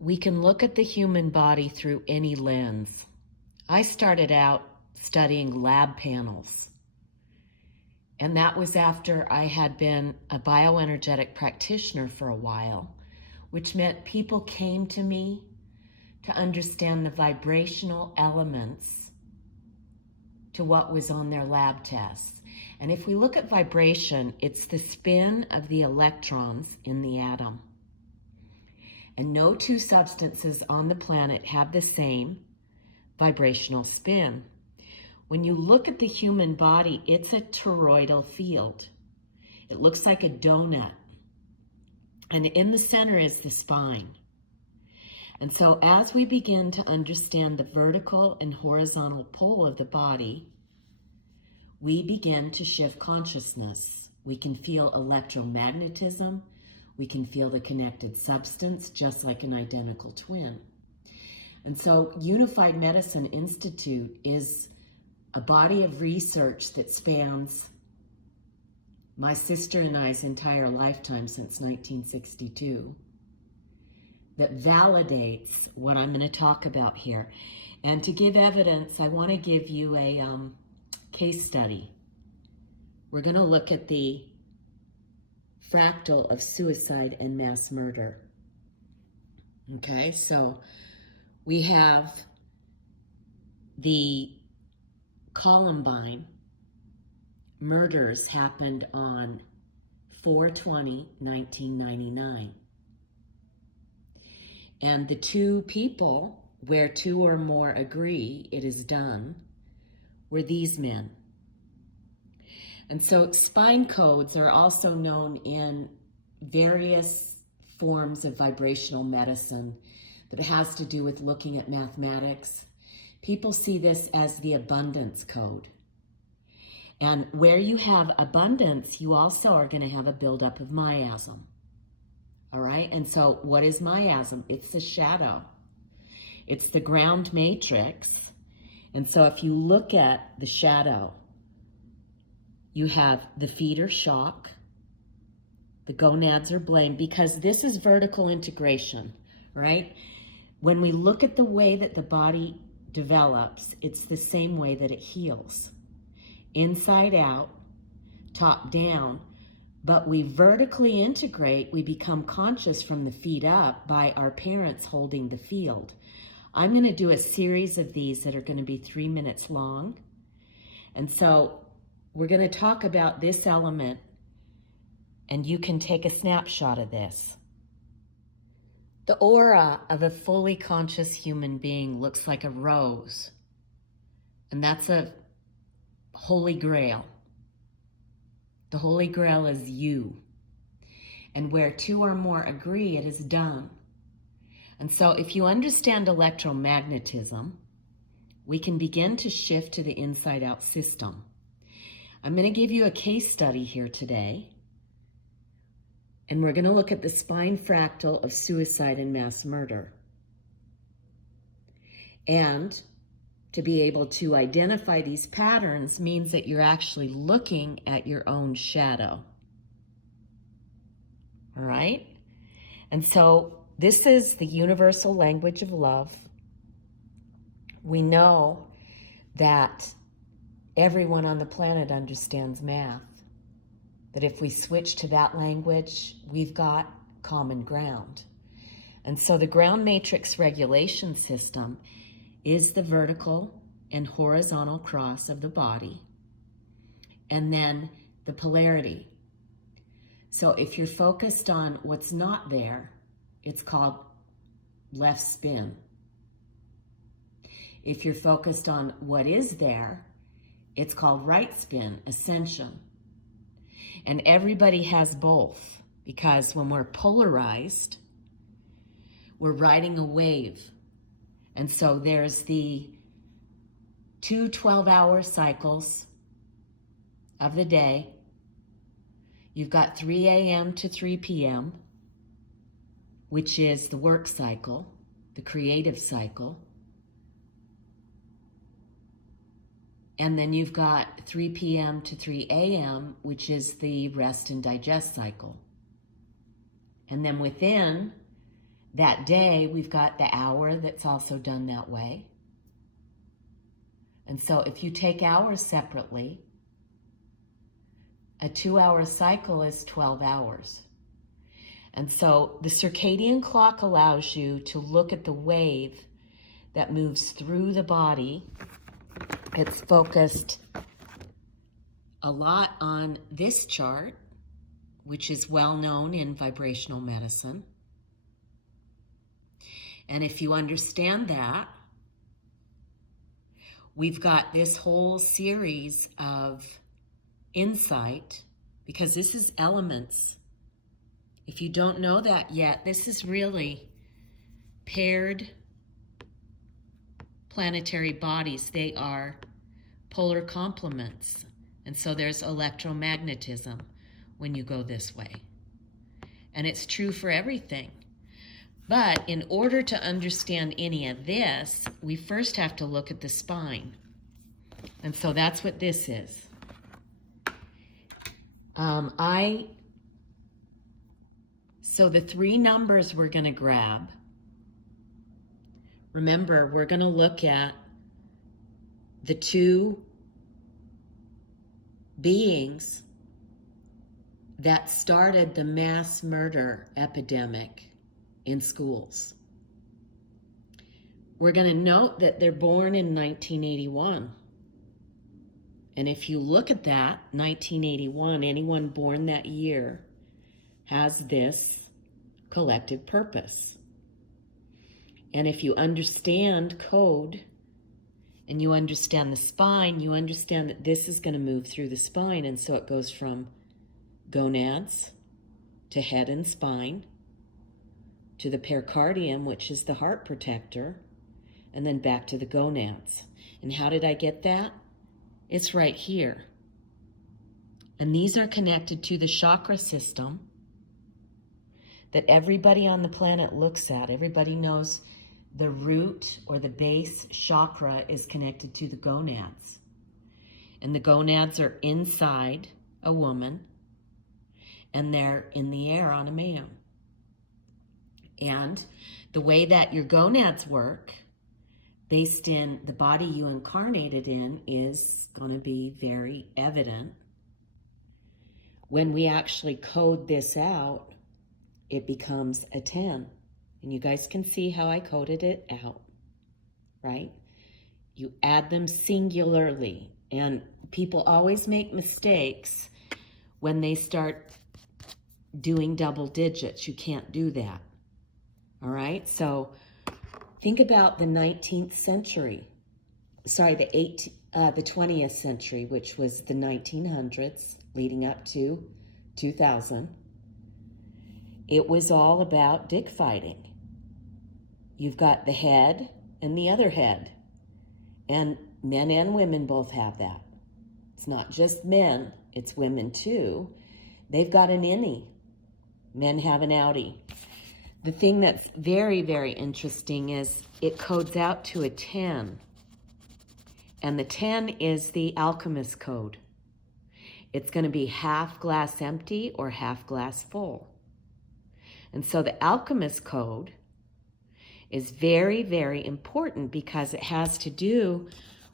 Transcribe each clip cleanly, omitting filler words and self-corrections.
We can look at the human body through any lens. I started out studying lab panels, and that was after I had been a bioenergetic practitioner for a while, which meant people came to me to understand the vibrational elements to what was on their lab tests. And if we look at vibration, it's the spin of the electrons in the atom. And no two substances on the planet have the same vibrational spin. When you look at the human body, it's a toroidal field. It looks like a donut. And in the center is the spine. And so as we begin to understand the vertical and horizontal pole of the body, we begin to shift consciousness. We can feel electromagnetism. We can feel the connected substance, just like an identical twin. And so Unified Medicine Institute is a body of research that spans my sister and I's entire lifetime since 1962, that validates what I'm going to talk about here. And to give evidence, I want to give you a case study. We're going to look at the fractal of suicide and mass murder. Okay, so we have the Columbine murders happened on 4/20/1999. And the two people, where two or more agree it is done, were these men. And so spine codes are also known in various forms of vibrational medicine that has to do with looking at mathematics. People see this as the abundance code. And where you have abundance, you also are going to have a buildup of miasm. All right? And so what is miasm? It's the shadow. It's the ground matrix. And so if you look at the shadow, you have the feet are shock, the gonads are blame, because this is vertical integration, right? When we look at the way that the body develops, it's the same way that it heals. Inside out, top down, but we vertically integrate, we become conscious from the feet up by our parents holding the field. I'm going to do a series of these that are going to be 3 minutes long. And so we're going to talk about this element, and you can take a snapshot of this. The aura of a fully conscious human being looks like a rose, and that's a holy grail. The holy grail is you. And where two or more agree, it is done. And so if you understand electromagnetism, we can begin to shift to the inside-out system. I'm going to give you a case study here today, and we're going to look at the spine fractal of suicide and mass murder. And to be able to identify these patterns means that you're actually looking at your own shadow. All right? And so this is the universal language of love. We know that everyone on the planet understands math, that if we switch to that language, we've got common ground. And so the ground matrix regulation system is the vertical and horizontal cross of the body, and then the polarity. So if you're focused on what's not there, it's called left spin. If you're focused on what is there, it's called right spin, ascension. And everybody has both, because when we're polarized, we're riding a wave. And so there's the 2 12-hour cycles of the day. You've got 3 a.m. to 3 p.m., which is the work cycle, the creative cycle. And then you've got 3 p.m. to 3 a.m., which is the rest and digest cycle. And then within That day, we've got the hour that's also done that way. And so if you take hours separately, a 2-hour cycle is 12 hours. And so the circadian clock allows you to look at the wave that moves through the body. It's focused a lot on this chart, which is well known in vibrational medicine. And if you understand that, we've got this whole series of insight, because this is elements. If you don't know that yet, this is really paired planetary bodies. They are polar complements. And so there's electromagnetism when you go this way. And it's true for everything. But in order to understand any of this, we first have to look at the spine. And so that's what this is. So the 3 numbers we're going to grab, remember, we're going to look at the 2 beings that started the mass murder epidemic in schools. We're going to note that they're born in 1981. And if you look at that, 1981, anyone born that year has this collective purpose. And if you understand code and you understand the spine, you understand that this is going to move through the spine. And so it goes from gonads to head and spine to the pericardium, which is the heart protector, and then back to the gonads. And how did I get that? It's right here. And these are connected to the chakra system that everybody on the planet looks at. Everybody knows the root or the base chakra is connected to the gonads. And the gonads are inside a woman, and they're in the air on a man. And the way that your gonads work, based in the body you incarnated in, is going to be very evident. When we actually code this out, it becomes a 10. And you guys can see how I coded it out, right? You add them singularly. And people always make mistakes when they start doing double digits. You can't do that. All right? So think about the 19th century. Sorry, the 20th century, which was the 1900s leading up to 2000. It was all about dick fighting. You've got the head and the other head. And men and women both have that. It's not just men, it's women too. They've got an innie. Men have an outie. The thing that's very, very interesting is it codes out to a 10. And the 10 is the alchemist code. It's going to be half glass empty or half glass full. And so the alchemist code is very, very important because it has to do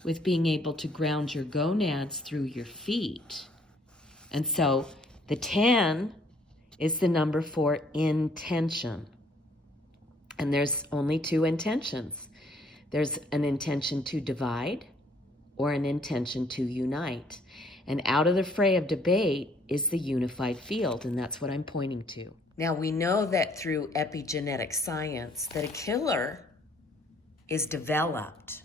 with being able to ground your gonads through your feet. And so the 10 is the number for intention. And there's only 2 intentions. There's an intention to divide or an intention to unite. And out of the fray of debate is the unified field, and that's what I'm pointing to. Now, we know that through epigenetic science that a killer is developed.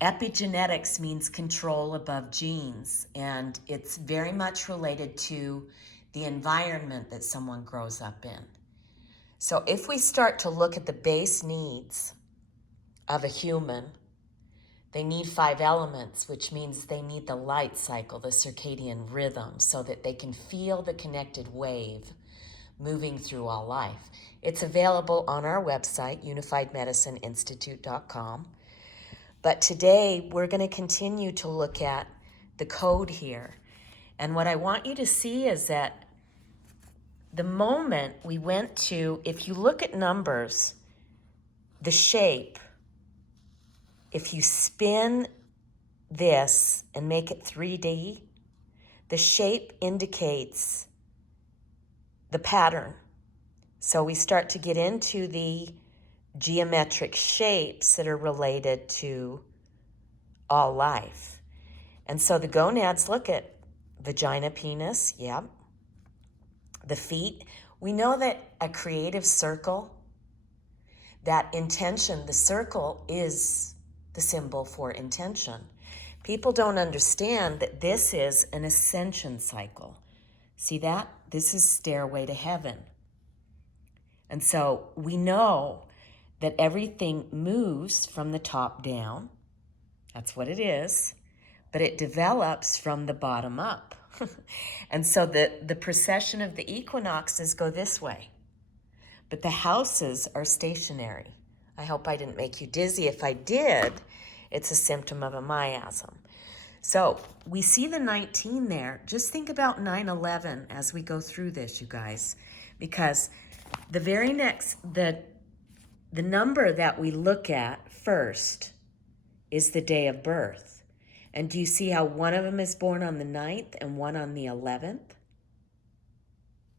Epigenetics means control above genes, and it's very much related to the environment that someone grows up in. So if we start to look at the base needs of a human, they need 5 elements, which means they need the light cycle, the circadian rhythm, so that they can feel the connected wave moving through all life. It's available on our website, unifiedmedicineinstitute.com. But today, we're going to continue to look at the code here. And what I want you to see is that the moment we went to, if you look at numbers, the shape, if you spin this and make it 3D, the shape indicates the pattern. So we start to get into the geometric shapes that are related to all life. And so the gonads, look at vagina, penis, yep. The feet. We know that a creative circle, that intention, the circle is the symbol for intention. People don't understand that this is an ascension cycle. See that? This is stairway to heaven. And so we know that everything moves from the top down. That's what it is. But it develops from the bottom up. And so the precession of the equinoxes go this way. But the houses are stationary. I hope I didn't make you dizzy. If I did, it's a symptom of a miasm. So we see the 19 there. Just think about 9/11 as we go through this, you guys. Because the very next, the number that we look at first is the day of birth. And do you see how one of them is born on the 9th and one on the 11th?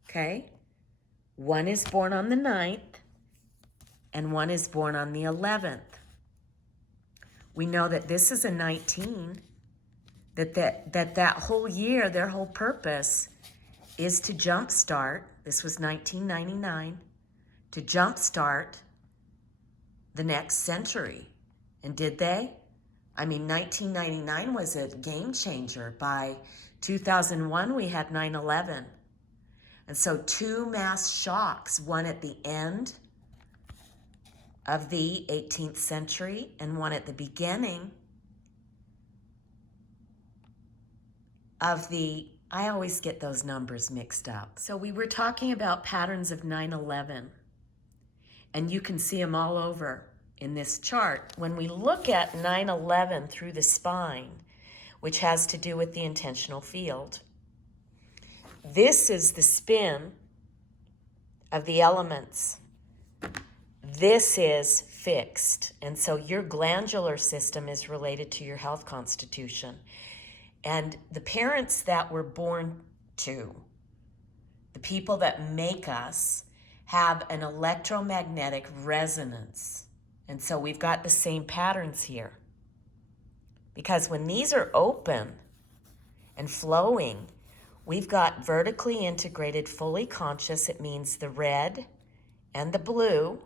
Okay? One is born on the 9th and one is born on the 11th. We know that this is a 19, that whole year, their whole purpose is to jumpstart, this was 1999, to jumpstart the next century. And did they? I mean, 1999 was a game changer. By 2001, we had 9/11. And so 2 mass shocks, one at the end of the 18th century and one at the beginning of the, I always get those numbers mixed up. So we were talking about patterns of 9/11, and you can see them all over in this chart. When we look at 9/11 through the spine, which has to do with the intentional field, this is the spin of the elements. This is fixed. And so your glandular system is related to your health constitution. And the parents that we're born to, the people that make us, have an electromagnetic resonance. And so we've got the same patterns here. Because when these are open and flowing, we've got vertically integrated, fully conscious. It means the red and the blue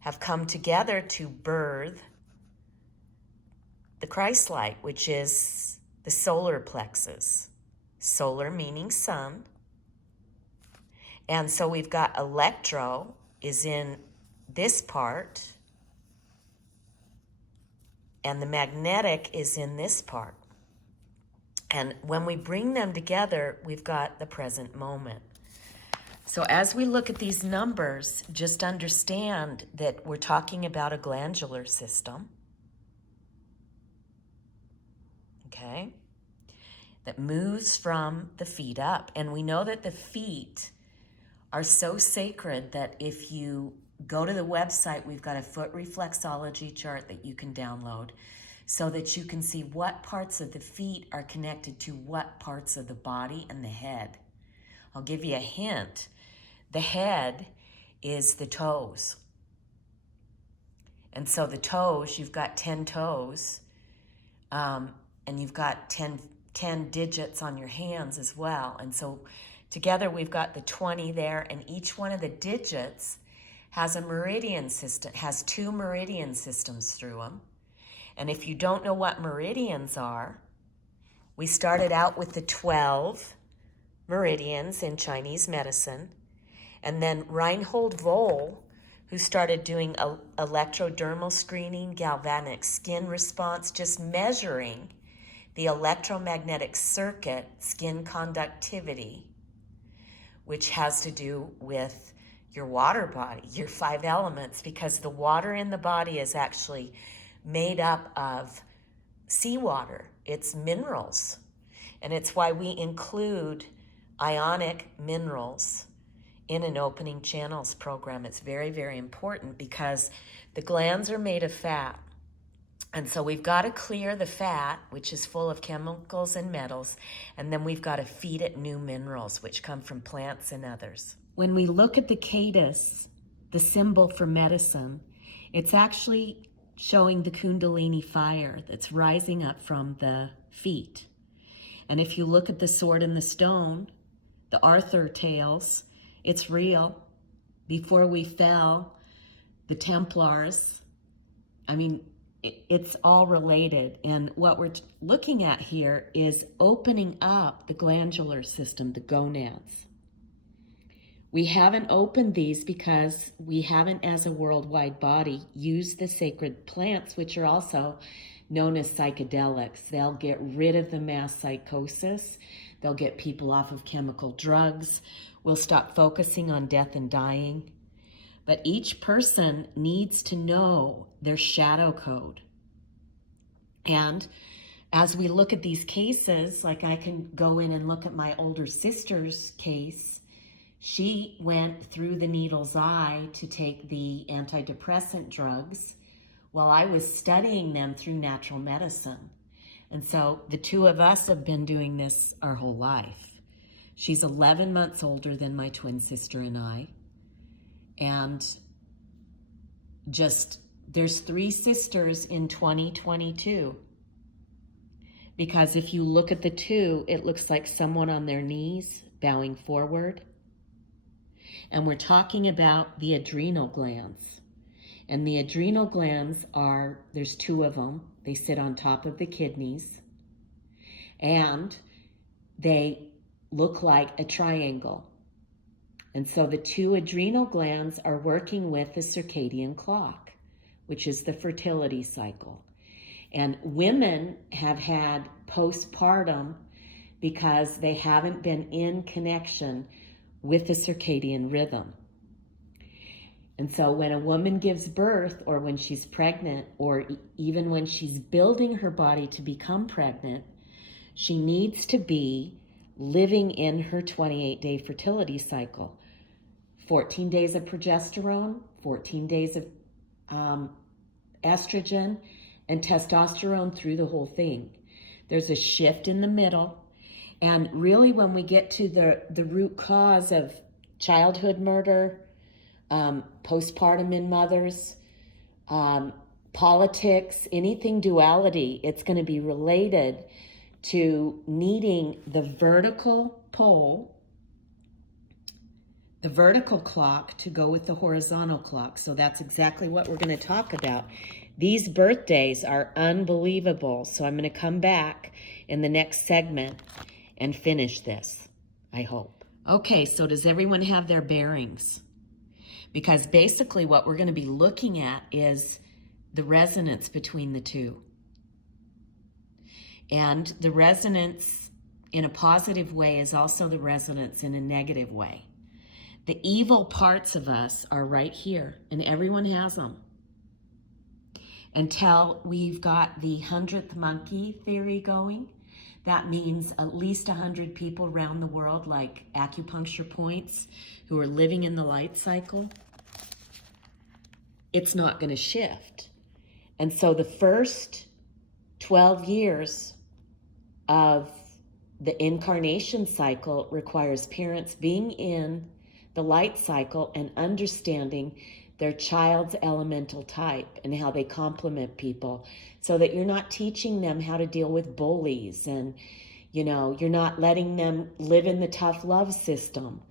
have come together to birth the Christ light, which is the solar plexus. Solar meaning sun. And so we've got electro is in this part, and the magnetic is in this part. And when we bring them together, we've got the present moment. So as we look at these numbers, just understand that we're talking about a glandular system, okay, that moves from the feet up. And we know that the feet are so sacred that if you go to the website, we've got a foot reflexology chart that you can download so that you can see what parts of the feet are connected to what parts of the body and the head. I'll give you a hint. The head is the toes. And so the toes, you've got 10 toes, and you've got 10 digits on your hands as well. And so together we've got the 20 there, and each one of the digits has a meridian system, has 2 meridian systems through them. And if you don't know what meridians are, we started out with the 12 meridians in Chinese medicine. And then Reinhold Voll, who started doing electrodermal screening, galvanic skin response, just measuring the electromagnetic circuit, skin conductivity, which has to do with your water body, your 5 elements, because the water in the body is actually made up of seawater. It's minerals. And it's why we include ionic minerals in an opening channels program. It's very, very important because the glands are made of fat. And so we've got to clear the fat, which is full of chemicals and metals, and then we've got to feed it new minerals, which come from plants and others. When we look at the caddis, the symbol for medicine, it's actually showing the Kundalini fire that's rising up from the feet. And if you look at the sword and the stone, the Arthur tales, it's real. Before we fell, the Templars, it's all related. And what we're looking at here is opening up the glandular system, the gonads. We haven't opened these because we haven't, as a worldwide body, used the sacred plants, which are also known as psychedelics. They'll get rid of the mass psychosis. They'll get people off of chemical drugs. We'll stop focusing on death and dying. But each person needs to know their shadow code. And as we look at these cases, like I can go in and look at my older sister's case, she went through the needle's eye to take the antidepressant drugs while I was studying them through natural medicine. And so the two of us have been doing this our whole life. She's 11 months older than my twin sister and I. And there's 3 sisters in 2022. Because if you look at the 2, it looks like someone on their knees bowing forward. And we're talking about the adrenal glands. And the adrenal glands there's 2 of them. They sit on top of the kidneys. And they look like a triangle. And so the 2 adrenal glands are working with the circadian clock, which is the fertility cycle. And women have had postpartum because they haven't been in connection with the circadian rhythm. And so when a woman gives birth, or when she's pregnant, or even when she's building her body to become pregnant, she needs to be living in her 28-day fertility cycle. 14 days of progesterone, 14 days of estrogen, and testosterone through the whole thing. There's a shift in the middle. And really when we get to the root cause of childhood murder, postpartum in mothers, politics, anything duality, it's going to be related to needing the vertical pole, the vertical clock to go with the horizontal clock. So that's exactly what we're going to talk about. These birthdays are unbelievable. So I'm going to come back in the next segment and finish this, I hope. Okay, so does everyone have their bearings? Because basically what we're going to be looking at is the resonance between the 2. And the resonance in a positive way is also the resonance in a negative way. The evil parts of us are right here, and everyone has them. Until we've got the 100th monkey theory going, that means at least 100 people around the world, like acupuncture points, who are living in the light cycle, it's not going to shift. And so the first 12 years of the incarnation cycle requires parents being in the light cycle and understanding their child's elemental type and how they complement people, so that you're not teaching them how to deal with bullies, and you're not letting them live in the tough love system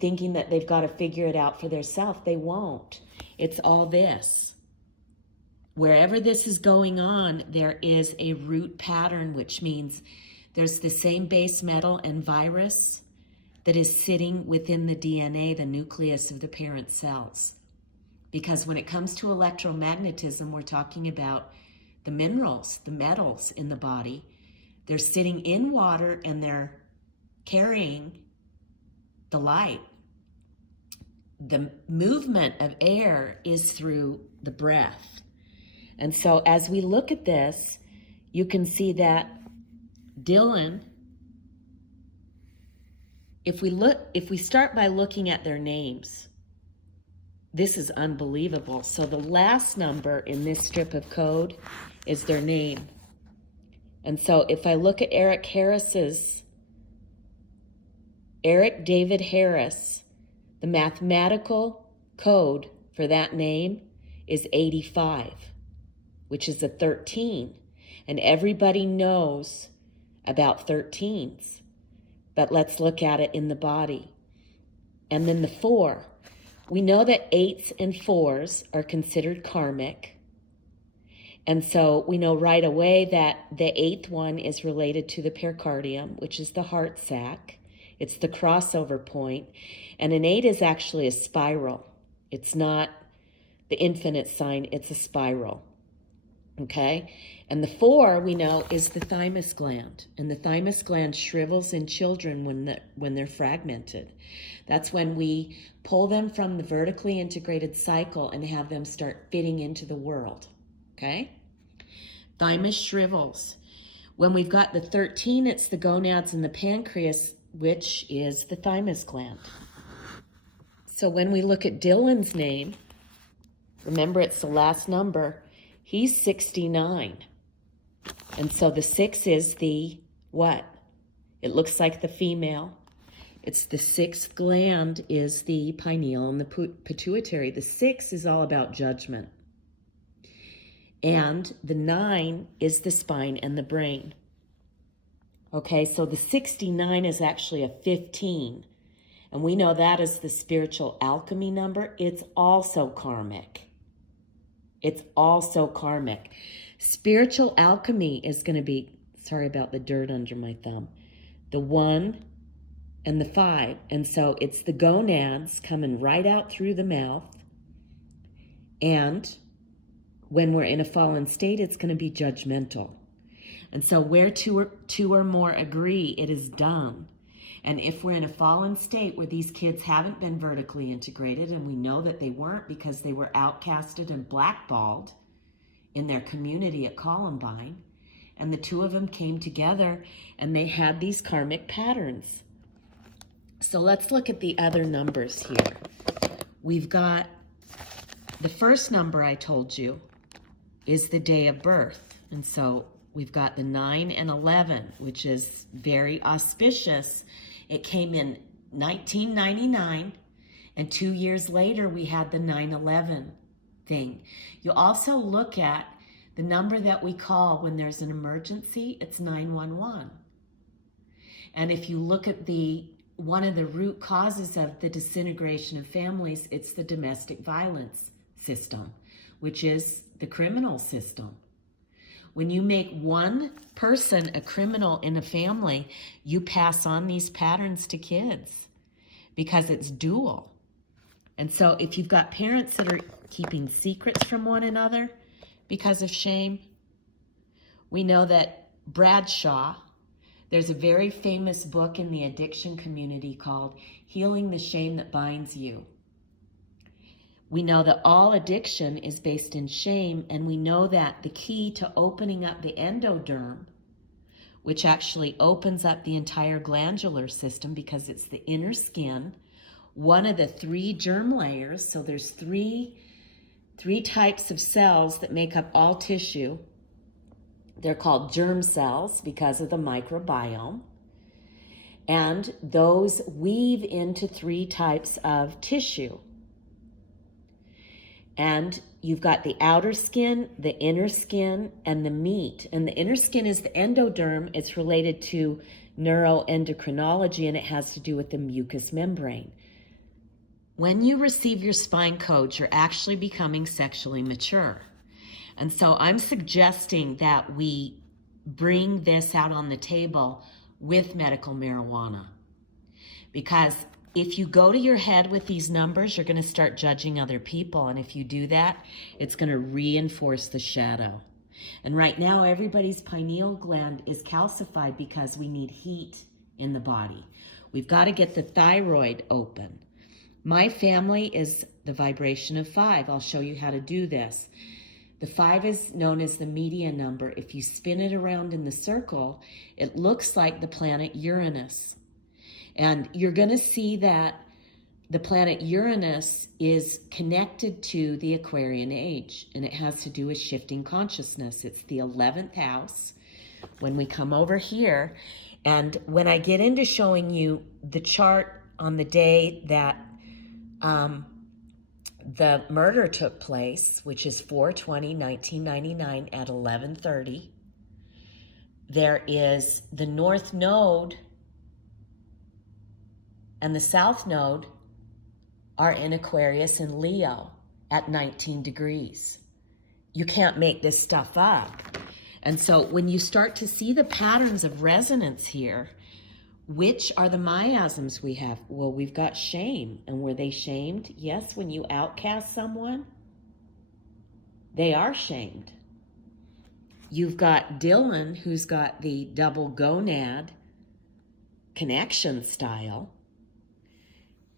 thinking that they've got to figure it out for themselves. They won't. It's all this. Wherever this is going on, there is a root pattern, which means there's the same base metal and virus that is sitting within the DNA, the nucleus of the parent cells. Because when it comes to electromagnetism, we're talking about the minerals, the metals in the body. They're sitting in water and they're carrying the light. The movement of air is through the breath. And so as we look at this, you can see that Dylan if we start by looking at their names, this is unbelievable. So the last number in this strip of code is their name. And so if I look at Eric David Harris, the mathematical code for that name is 85, which is a 13. And everybody knows about 13s. But let's look at it in the body. And then the 4. We know that 8s and 4s are considered karmic. And so we know right away that the 8th one is related to the pericardium, which is the heart sac. It's the crossover point. And an 8 is actually a spiral. It's not the infinite sign, it's a spiral. Okay? And the 4, we know, is the thymus gland. And the thymus gland shrivels in children when they're fragmented. That's when we pull them from the vertically integrated cycle and have them start fitting into the world. Okay? Thymus shrivels. When we've got the 13, it's the gonads and the pancreas, which is the thymus gland. So when we look at Dylan's name, remember it's the last number, he's 69. And so the 6 is the what? It looks like the female. It's the 6th gland is the pineal and the pituitary. The 6 is all about judgment. And the 9 is the spine and the brain. Okay, so the 69 is actually a 15. And we know that is the spiritual alchemy number. It's also karmic. It's also karmic. Spiritual alchemy is going to be, sorry about the dirt under my thumb, the 1 and the 5. And so it's the gonads coming right out through the mouth. And when we're in a fallen state, it's going to be judgmental. And so where two or more agree, it is done. And if we're in a fallen state where these kids haven't been vertically integrated, and we know that they weren't because they were outcasted and blackballed in their community at Columbine, and the two of them came together and they had these karmic patterns. So let's look at the other numbers here. We've got the first number I told you is the day of birth. And so we've got the 9 and 11, which is very auspicious. It came in 1999, and 2 years later, we had the 9/11 thing. You also look at the number that we call when there's an emergency, it's 911. And if you look at one of the root causes of the disintegration of families, it's the domestic violence system, which is the criminal system. When you make one person a criminal in a family, you pass on these patterns to kids because it's dual. And so if you've got parents that are keeping secrets from one another because of shame, we know that Bradshaw, there's a very famous book in the addiction community called Healing the Shame That Binds You. We know that all addiction is based in shame, and we know that the key to opening up the endoderm, which actually opens up the entire glandular system because it's the inner skin, one of the 3 germ layers, so there's three types of cells that make up all tissue. They're called germ cells because of the microbiome. And those weave into 3 types of tissue. And you've got the outer skin, the inner skin, and the meat. And the inner skin is the endoderm. It's related to neuroendocrinology, and it has to do with the mucous membrane. When you receive your spine codes, you're actually becoming sexually mature. And so I'm suggesting that we bring this out on the table with medical marijuana. Because if you go to your head with these numbers, you're going to start judging other people. And if you do that, it's going to reinforce the shadow. And right now, everybody's pineal gland is calcified because we need heat in the body. We've got to get the thyroid open. My family is the vibration of 5. I'll show you how to do this. The 5 is known as the media number. If you spin it around in the circle, it looks like the planet Uranus. And you're going to see that the planet Uranus is connected to the Aquarian age, and it has to do with shifting consciousness. It's the 11th house. When we come over here, and when I get into showing you the chart on the day that the murder took place, which is 4/20/1999 at 11:30, there is the North Node and the South Node are in Aquarius and Leo at 19 degrees. You can't make this stuff up. And so when you start to see the patterns of resonance here, which are the miasms we have? Well, we've got shame. And were they shamed? Yes, when you outcast someone, they are shamed. You've got Dylan, who's got the double gonad connection style.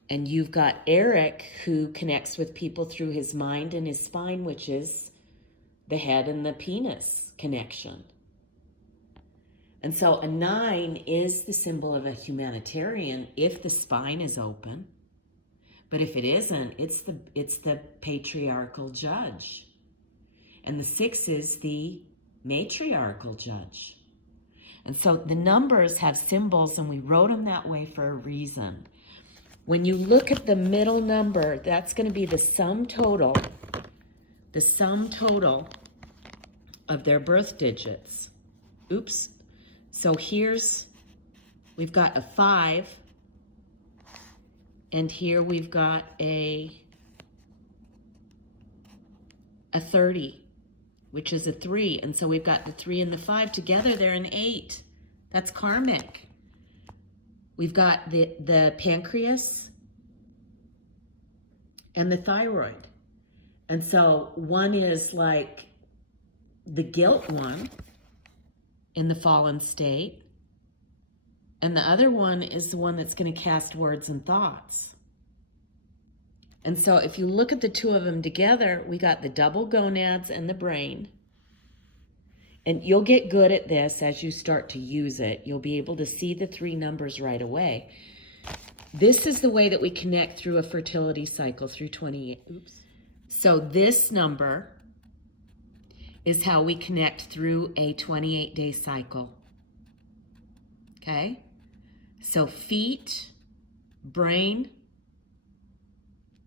And you've got Eric, who connects with people through his mind and his spine, which is the head and the penis connection. And so a 9 is the symbol of a humanitarian if the spine is open. But if it isn't, it's the patriarchal judge. And the 6 is the matriarchal judge. And so the numbers have symbols, and we wrote them that way for a reason. When you look at the middle number, that's going to be the sum total of their birth digits. Oops. So we've got a 5, and here we've got a 30, which is a 3. And so we've got the 3 and the 5 together, they're an 8. That's karmic. We've got the pancreas and the thyroid. And so one is like the guilt one in the fallen state, and the other one is the one that's going to cast words and thoughts. And so if you look at the two of them together, we got the double gonads and the brain. And you'll get good at this as you start to use it. You'll be able to see the 3 numbers right away. This is the way that we connect through a fertility cycle through 28. Oops. So this number is how we connect through a 28-day cycle. Okay? So feet, brain,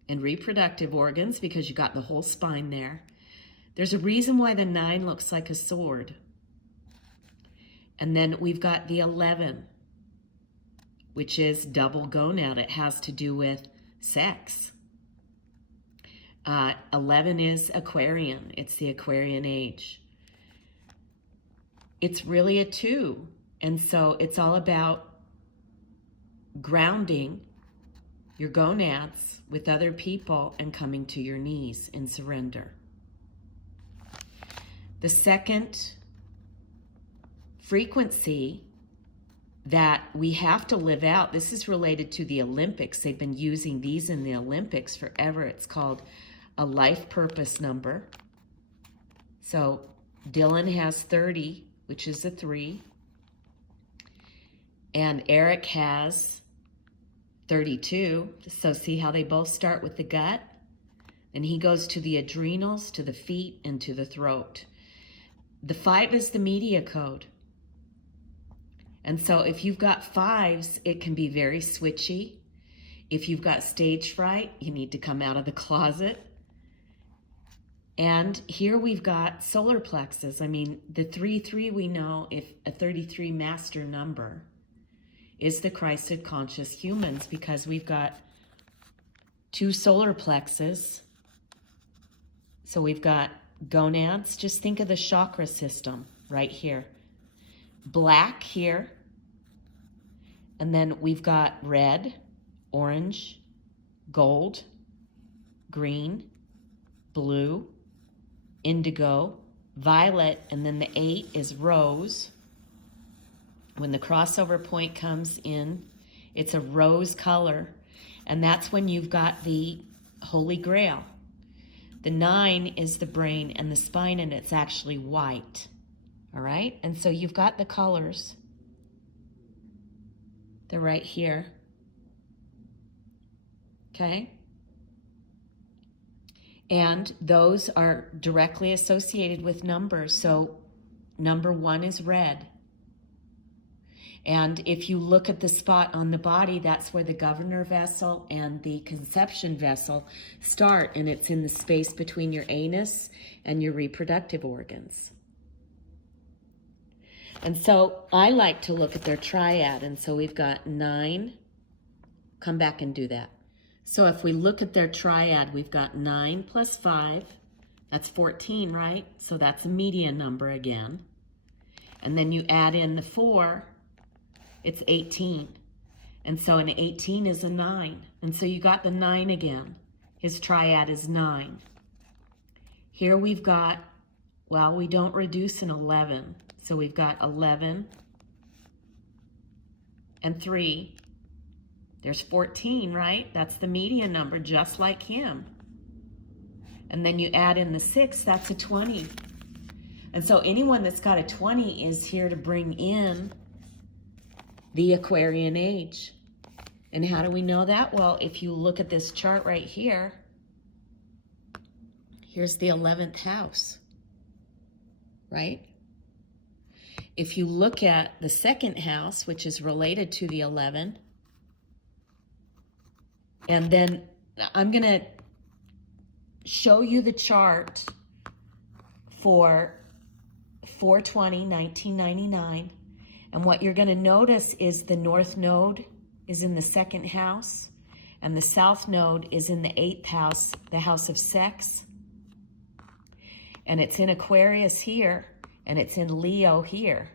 and reproductive organs, because you got the whole spine there. There's a reason why the 9 looks like a sword. And then we've got the 11, which is double gonad. It has to do with sex. 11 is Aquarian. It's the Aquarian age. It's really a 2. And so it's all about grounding your gonads with other people and coming to your knees in surrender. The second frequency that we have to live out, this is related to the Olympics. They've been using these in the Olympics forever. It's called a life purpose number. So Dylan has 30, which is a 3. And Eric has 32. So see how they both start with the gut? And he goes to the adrenals, to the feet, and to the throat. The 5 is the media code. And so if you've got 5s, it can be very switchy. If you've got stage fright, you need to come out of the closet. And here we've got solar plexus. I mean, the 3-3 we know, if a 33 master number is the Christed conscious humans, because we've got 2 solar plexus. So we've got gonads. Just think of the chakra system right here. Black here. And then we've got red, orange, gold, green, blue, indigo, violet, and then the 8 is rose. When the crossover point comes in, it's a rose color, and that's when you've got the Holy Grail. The 9 is the brain and the spine, and it's actually white. All right? And so you've got the colors. They're right here. okay? And those are directly associated with numbers. So number 1 is red. And if you look at the spot on the body, that's where the governor vessel and the conception vessel start, and it's in the space between your anus and your reproductive organs. And so I like to look at their triad, and so we've got 9. Come back and do that. So if we look at their triad, we've got 9 plus 5, that's 14, right? So that's a median number again. And then you add in the 4, it's 18. And so an 18 is a 9. And so you got the 9 again. His triad is 9. Here we've got, well, we don't reduce an 11. So we've got 11 and 3. There's 14, right? That's the median number, just like him. And then you add in the 6, that's a 20. And so anyone that's got a 20 is here to bring in the Aquarian age. And how do we know that? Well, if you look at this chart right here, here's the 11th house, right? If you look at the 2nd house, which is related to the 11, and then I'm going to show you the chart for 4/20/1999. And what you're going to notice is the North Node is in the 2nd house, and the South Node is in the 8th house, the house of sex. And it's in Aquarius here, and it's in Leo here.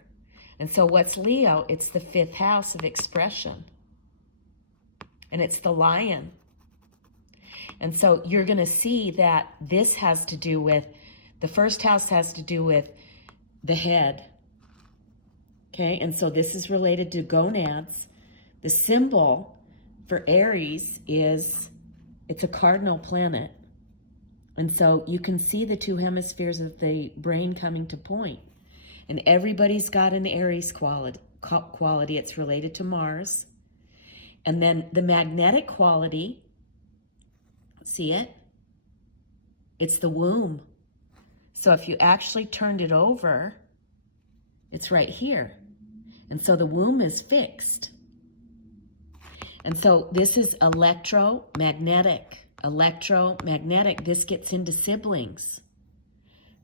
And so what's Leo? It's the 5th house of expression. And it's the lion. And so you're going to see that this has to do with, the 1st house has to do with the head. Okay, and so this is related to gonads. The symbol for Aries is, it's a cardinal planet. And so you can see the 2 hemispheres of the brain coming to point. And everybody's got an Aries quality. It's related to Mars. And then the magnetic quality, see it? It's the womb. So if you actually turned it over, it's right here. And so the womb is fixed. And so this is electromagnetic. Electromagnetic, this gets into siblings.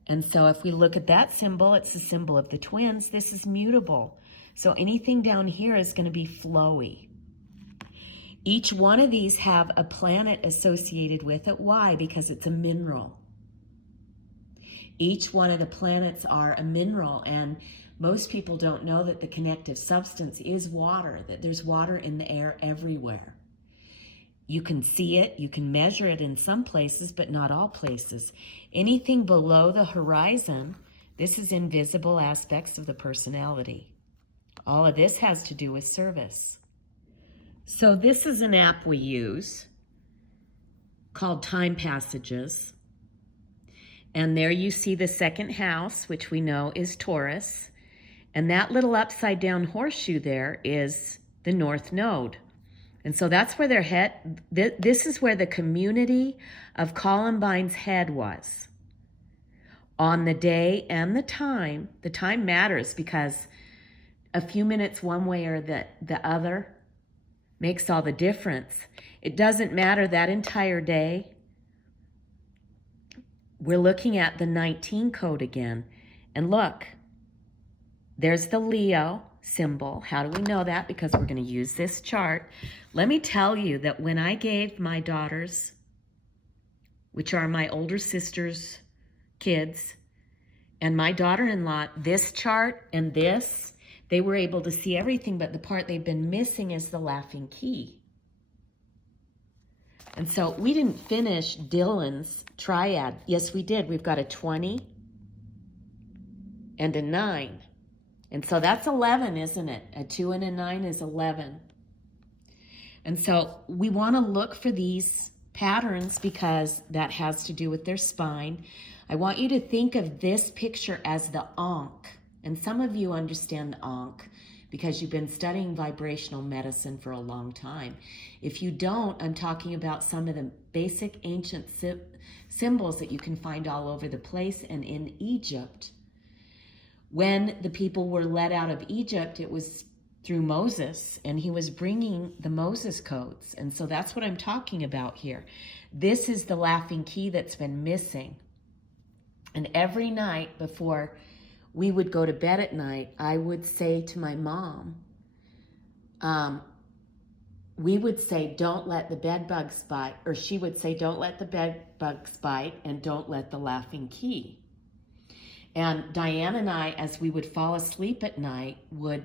And so if we look at that symbol, it's the symbol of the twins. This is mutable. So anything down here is going to be flowy. Each one of these have a planet associated with it. Why? Because it's a mineral. Each one of the planets are a mineral, and most people don't know that the connective substance is water, that there's water in the air everywhere. You can see it, you can measure it in some places, but not all places. Anything below the horizon, this is invisible aspects of the personality. All of this has to do with service. So this is an app we use called Time Passages. And there you see the 2nd house, which we know is Taurus. And that little upside down horseshoe there is the North Node. And so that's where their head, this is where the community of Columbine's head was. On the day and the time matters because a few minutes one way or the other makes all the difference. It doesn't matter that entire day. We're looking at the 19 code again. And look, there's the Leo symbol. How do we know that? Because we're going to use this chart. Let me tell you that when I gave my daughters, which are my older sister's kids, and my daughter-in-law, this chart and this, they were able to see everything, but the part they've been missing is the laughing key. And so we didn't finish Dylan's triad. Yes, we did. We've got a 20 and a 9. And so that's 11, isn't it? A 2 and a 9 is 11. And so we want to look for these patterns because that has to do with their spine. I want you to think of this picture as the ankh. And some of you understand the ankh because you've been studying vibrational medicine for a long time. If you don't, I'm talking about some of the basic ancient symbols that you can find all over the place. And in Egypt, when the people were led out of Egypt, it was through Moses, and he was bringing the Moses codes. And so that's what I'm talking about here. This is the laughing key that's been missing. And every night before we would go to bed at night, I would say to my mom, we would say, don't let the bed bugs bite, or she would say, don't let the bed bugs bite and don't let the laughing key. And Diane and I, as we would fall asleep at night, we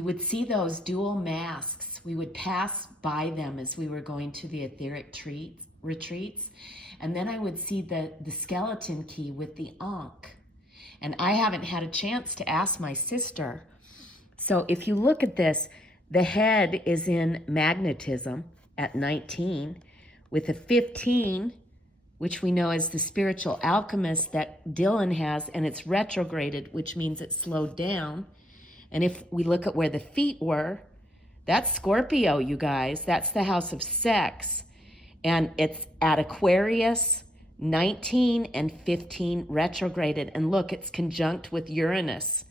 would see those dual masks. We would pass by them as we were going to the etheric retreats. And then I would see the skeleton key with the Ankh. And I haven't had a chance to ask my sister. So if you look at this, the head is in magnetism at 19, with a 15, which we know as the spiritual alchemist that Dylan has, and it's retrograded, which means it's slowed down. And if we look at where the feet were, that's Scorpio, you guys. That's the house of sex. And it's at Aquarius, 19 and 15 retrograded. And look, it's conjunct with Uranus,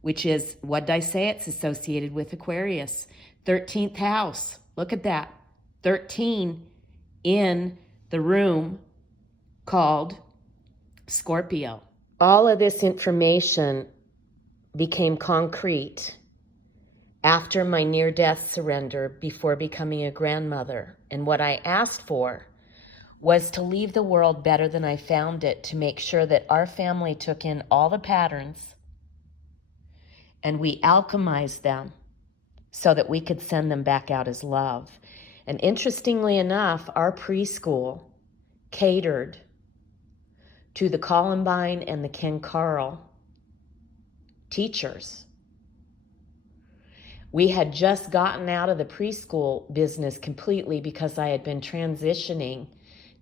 which is, what did I say? It's associated with Aquarius. 13th house. Look at that. 13 in the room called Scorpio. All of this information became concrete after my near-death surrender before becoming a grandmother. And what I asked for was to leave the world better than I found it, to make sure that our family took in all the patterns and we alchemized them so that we could send them back out as love. And interestingly enough, our preschool catered to the Columbine and the Ken Carl teachers. We had just gotten out of the preschool business completely because I had been transitioning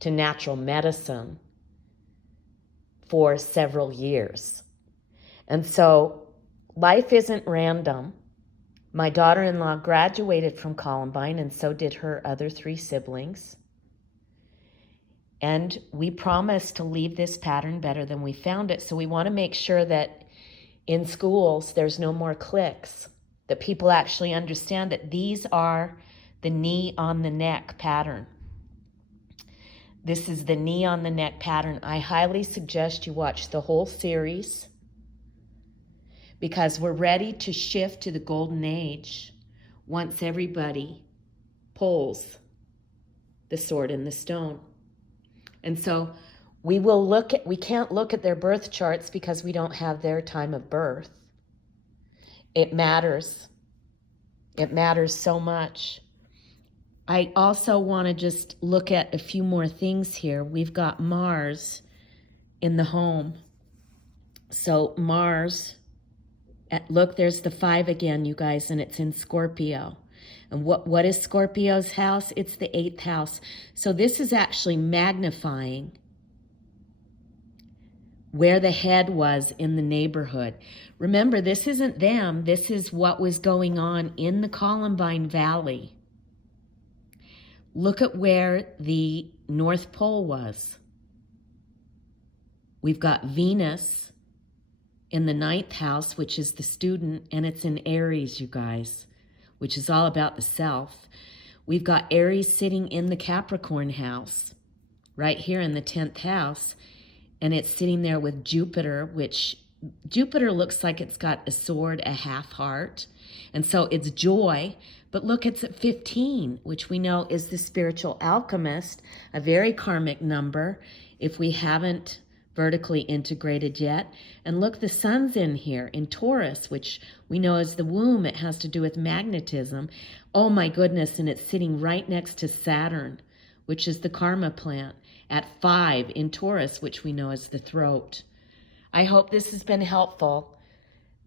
to natural medicine for several years. And so life isn't random. My daughter-in-law graduated from Columbine, and so did her other 3 siblings. And we promised to leave this pattern better than we found it. So we want to make sure that in schools there's no more cliques, that people actually understand that these are the knee on the neck pattern. This is the knee on the neck pattern. I highly suggest you watch the whole series, because we're ready to shift to the golden age once everybody pulls the sword and the stone. And so we can't look at their birth charts because we don't have their time of birth. It matters. It matters so much. I also want to just look at a few more things here. We've got Mars in the home. So Mars, look, there's the 5 again, you guys, and it's in Scorpio. And what is Scorpio's house? It's the 8th house. So this is actually magnifying where the head was in the neighborhood. Remember, this isn't them. This is what was going on in the Columbine Valley. Look at where the North Pole was. We've got Venus in the 9th house, which is the student, and it's in Aries, you guys, which is all about the self. We've got Aries sitting in the Capricorn house, right here in the 10th house, and it's sitting there with Jupiter, which Jupiter looks like it's got a sword, a half heart, and so it's joy. But look, it's at 15, which we know is the spiritual alchemist, a very karmic number if we haven't vertically integrated yet. And look, the sun's in here in Taurus, which we know is the womb. It has to do with magnetism. Oh my goodness, and it's sitting right next to Saturn, which is the karma plant, at 5 in Taurus, which we know is the throat. I hope this has been helpful.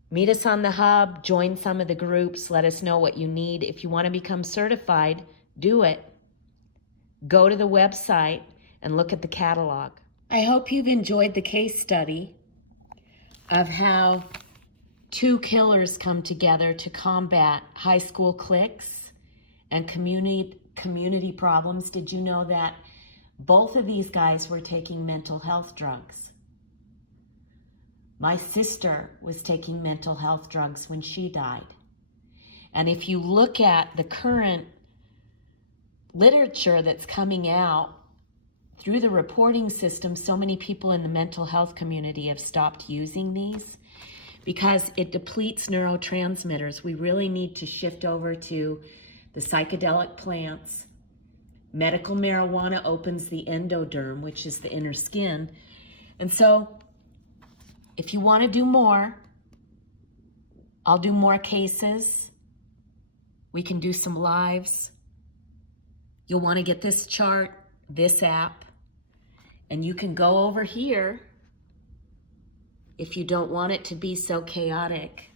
Meet us on the hub, join some of the groups, let us know what you need. If you want to become certified, do it. Go to the website and look at the catalog. I hope you've enjoyed the case study of how two killers come together to combat high school cliques and community problems. Did you know that both of these guys were taking mental health drugs? My sister was taking mental health drugs when she died. And if you look at the current literature that's coming out through the reporting system, so many people in the mental health community have stopped using these because it depletes neurotransmitters. We really need to shift over to the psychedelic plants. Medical marijuana opens the endoderm, which is the inner skin. And so if you want to do more, I'll do more cases. We can do some lives. You'll want to get this chart, this app, and you can go over here if you don't want it to be so chaotic.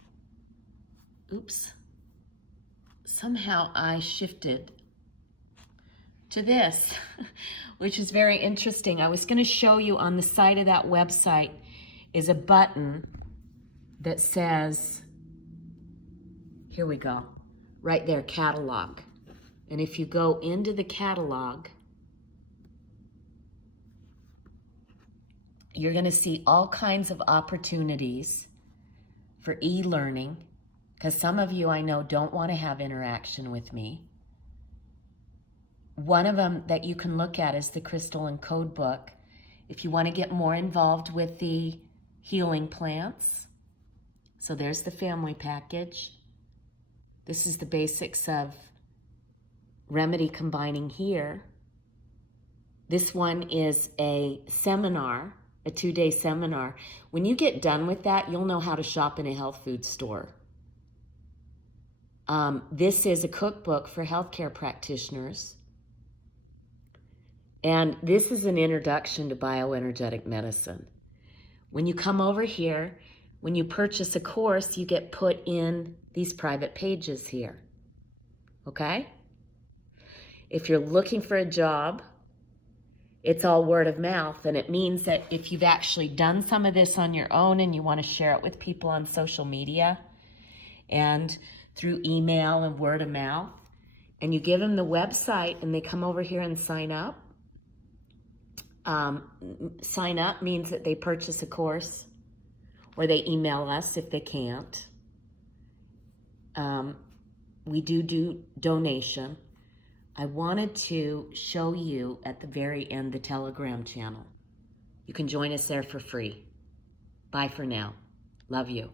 Oops. Somehow I shifted to this, which is very interesting. I was going to show you on the side of that website is a button that says, here we go, right there, catalog. And if you go into the catalog, you're going to see all kinds of opportunities for e-learning, because some of you I know don't want to have interaction with me. One of them that you can look at is the Crystalline Code Book. If you want to get more involved with the healing plants. So there's the family package. This is the basics of remedy combining here. This one is a seminar, a 2-day seminar. When you get done with that, you'll know how to shop in a health food store. This is a cookbook for healthcare practitioners. And this is an introduction to bioenergetic medicine. When you come over here, when you purchase a course, you get put in these private pages here. Okay? If you're looking for a job, it's all word of mouth, and it means that if you've actually done some of this on your own and you want to share it with people on social media and through email and word of mouth, and you give them the website and they come over here and sign up. Sign up means that they purchase a course or they email us if they can't. We do donation. I wanted to show you at the very end the Telegram channel. You can join us there for free. Bye for now. Love you.